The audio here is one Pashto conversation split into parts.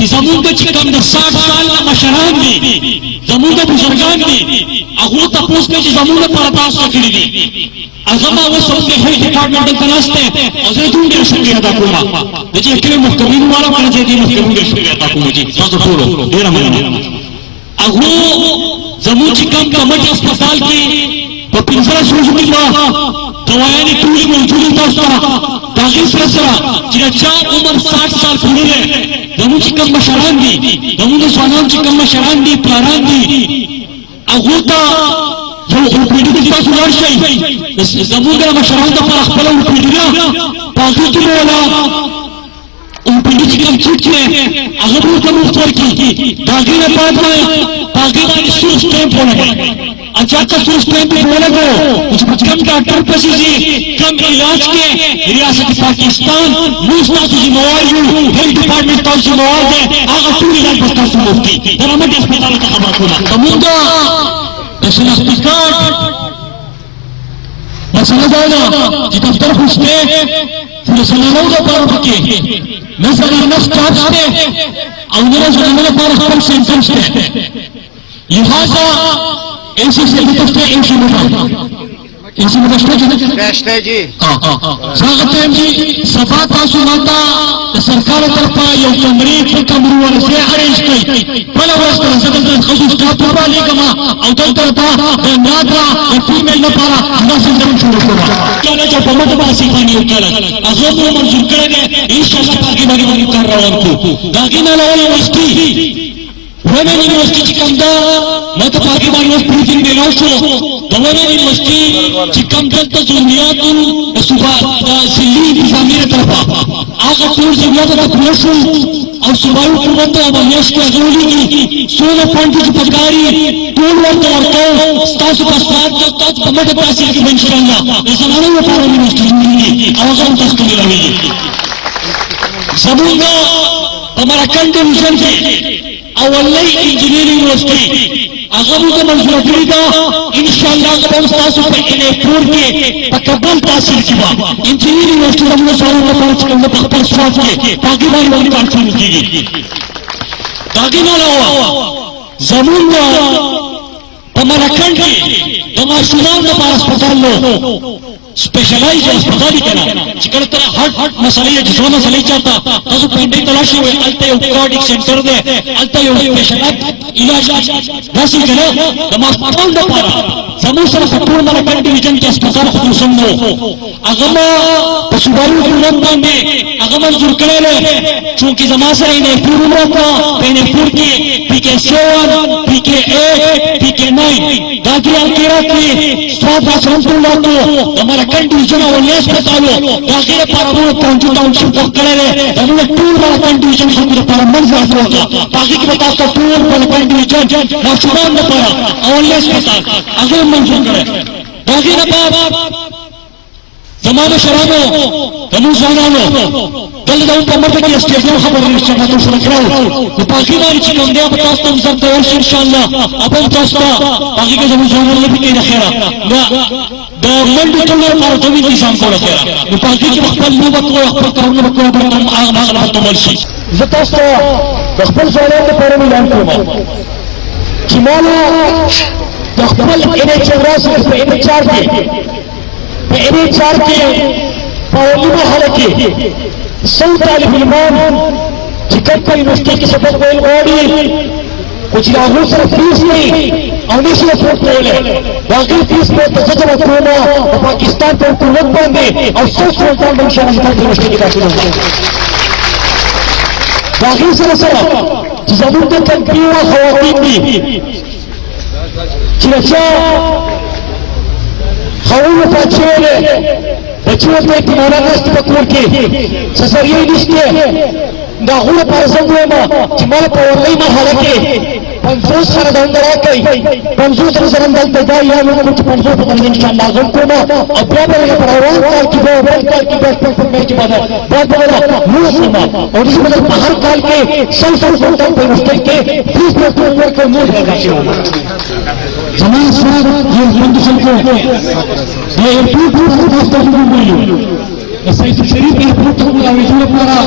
چې زمونږ چې کوم د 60 سال نه مشران دي زمونږ بزرګان دي هغه تاسو کې چې زمونږ لپاره تاسو کړی دي هغه ما اوس هم د هیلث ډپارټمنټ ته نشته او زه دوی ډېر شکریہ ادا کوم چې کله محکمین والا باندې دې محکمین ډېر شکریہ ادا کوم چې تاسو ټول ډېر مننه هغه زمونږ چې کوم کمیټه هسپتال کې په 15 ورځو کې دوايانې ټولې موجودې تاسو ته داغې سره چې چا عمر 60 سال پوره دی زمونږ چې کوم مشران دي زمونږ ځوانان چې کوم مشران دي پلاران دي هغه ته یو اوپیډي کې تاسو ورشئ زمونږ مشران ته پر خپل اوپیډي په هغه کې ولا اوپیډي چې کوم څوک دی هغه ورته مختار کی داغې نه پاتې هغه باندې سور سټیمپ ولګي اچھا کا سور سٹیمپ بولے گو کچھ کم ڈاکٹر پسی جی کم علاج کے ریاست پاکستان موستا سے ذمہوار یوں ہیلتھ ڈپارٹمنٹ کا ذمہوار ہے آگا پوری علاج بستا سے مفتی درامت اسپتال کا خبر ہونا تمونگا شناختی کارڈ مسئلہ دانا کہ دفتر خوشتے پھر سنانوں کا پارا پکے مثلا نفس چاہتے اور میرا سنانوں پارا پر سینٹنس ہے لہذا ایسی سے بتشتے ایسی بتشتے جی ساغتیم جی صفات تاسو ماتا سرکار طرفا یو کمری پر کمرو ورسی ارینج کئی پلا ورستا صدر خصوص کاپو بالی کما او دل طرفا دنیاد را فیمیل نپارا ہنا سندرم شروع کرا کانا جا پمت باسی خانی اکالا اغم و منظور کرنے انشاءاللہ پاکی باری باری کر رہا ہوں داگی نالا والا وستی ومن یونیورسٹی چې کوم دا ما ته پاکي باندې اوس بریفینګ دی نو شو د ومن یونیورسٹی چې کوم دلته ضروریات د صوبه د سلی نظامي طرفه هغه ټول ضرورت راپور شو او صوبایي حکومت او باندې کې غوړي سونه فند چې پکاري ټول ورته ورته تاسو په سپارت تاسو په مټه تاسو کې ان شاء الله زمونږ لپاره یونیورسٹی هغه تاسو ته راوي زمونږ हमारा कंडीशन के अवल्लई इंजीनियरिंग यूनिवर्सिटी अगम को मंजूर करी था इंशाअल्लाह कदम तासु पे इन्हें पूर के तकब्बल तासील की बात इंजीनियरिंग यूनिवर्सिटी हमने सारे में पहुंच कर पर स्वाद के पाकिस्तान वाली बात शुरू की ताकि ना हुआ जमीन में हमारा कंट्री हमारा सुनाम का पास अस्पताल लो स्पेशलाइज अस्पताल ही कहना जिक्र तरह हट मसले जिसमें मसले चाहता तो पेंडिंग तलाशी हुए अलते कार्डिक सेंटर दे अलते स्पेशलाइज इलाज हासिल करो हमारा अस्पताल न पारा समूसर सपूर्ण वाला कंट्री डिवीजन के अस्पताल खुद सुनो अगमा पशुबारी हुकूमत मांगे अगमा मंजूर करे चूंकि जमा से इन्हें पूर्ण रहता इन्हें पूर्ण के PK7 PK8 PK9 दादी अलकेरा के स्वाद संतुलन लातो हमारा कंडीशन और लेस बताओ दाखिले पाराबो पहुंचो टाउनशिप को करे हमने टूर वाला कंडीशन को पूरा पारमन से होगा बाकी की बता तो टूर वाला कंडीशन ना शुरुआत में पड़ा और लेस बता अगर मंजूर करे बाकी ना बाप जमाने शराबो तनु जानो दल दाउन कमर पे स्टेज में खबर निश्चय तो शुरू करो बाकी ना रिच कंडिया बता तुम सब तो इंशाल्लाह अब हम तस्ता बाकी के जब जानो ले भी नहीं रखेगा गवर्नमेंट तो लोग मारते भी निशान को रखेगा वो पार्टी के वक्त लोग को अपर करने को हम आग मांगना तो मर्जी जतास्ता दखल साले के बारे में जान को चिमानो दखल इन्हें चौरास पे इन्हें चार के पावली में हालांकि सौ तालिब इल्मान जिक्र पर यूनिवर्सिटी की सबक बेल ओडी कुछ लागू सर फीस नहीं आने से फोट पहले बाकी फीस पे तसज्जुद हुकूमत और पाकिस्तान पर हुकूमत बंदे और सोच होता है इंशाअल्लाह यूनिवर्सिटी की दाखिल बाकी सर जरूर के तकबीर और खवातीन भी चिरचा खाऊं पाचेले बच्चों पे तुम्हारा नष्ट पकड़ के ससरिये निश्चय नाहुल पारसंगोमा चिमाल पवरलई महलके पंजोस सरदंदरा कई पंजोस सरदंदल तदाया लोग कुछ पंजोस पकड़ इंशाअल्लाह गंतोमा अपना बने परवान काल की बात पर मैं की बात बड़ा मुसलमान और इस मतलब बाहर काल के सब संतान पर मुश्किल के 30 उम्र के मूल लगा के जमाल साहब ये हिंदुस्तान को ये एयरपोर्ट पर रास्ता शुरू हुई सईद शरीफ एयरपोर्ट को बुलावे जो पूरा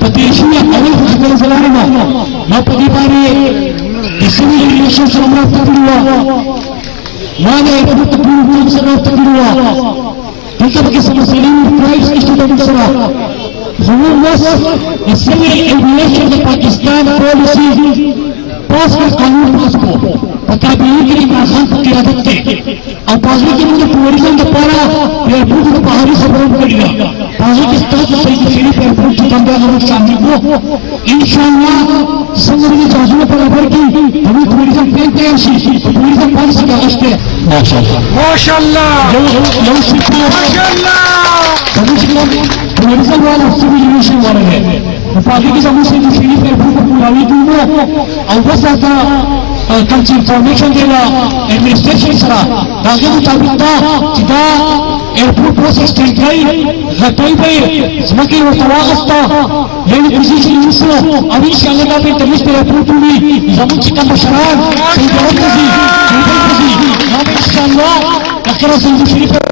पतेशिया سنگر زلارما ما پدی باری اسمی ایلیشن سرمرات تکڑوا مانے ایپورٹ تکڑوا سرمرات تکڑوا دلتا بکی سمسلین پرائز اسٹوڈنٹ سرا ضرورت اسمی ایلیشن پاکستان پالیسی پاس کا قانون پاس کو تابعین کی آسان کی قیادت کے اور پازوی کی مجھے ٹورزم کا پارا ایئرپورٹ کو پہاڑی سے بروم کر لیا پازوی کی سطح سے صحیح شریف ایئرپورٹ کی تنگا غرب شامل کو انشاءاللہ سنگر کی جازوں پر عبر کی ہمیں ٹورزم پہنتے ہیں اسی ٹورزم پالیسی کا غشتے ماشاءاللہ یو سپور ٹورزم والا سوی یونیشن والا ہے پازوی کی زمین سے شریف ایئرپورٹ کو پولاوی دوں اور بس آتا کلچ انفارمیشن دینا ایڈمنسٹریشن سرا داغے مطابق دا جدا ایئرپورٹ پروسیس ٹینکائی غطائی پہ سمکی ورطواغستا یعنی پوزیشن یوسو اب انشاءاللہ دا پہ تمیز پر ایئرپورٹ ہوئی زمین چکم بشران سنگرات نزی انشاءاللہ اکرہ سنگو شریف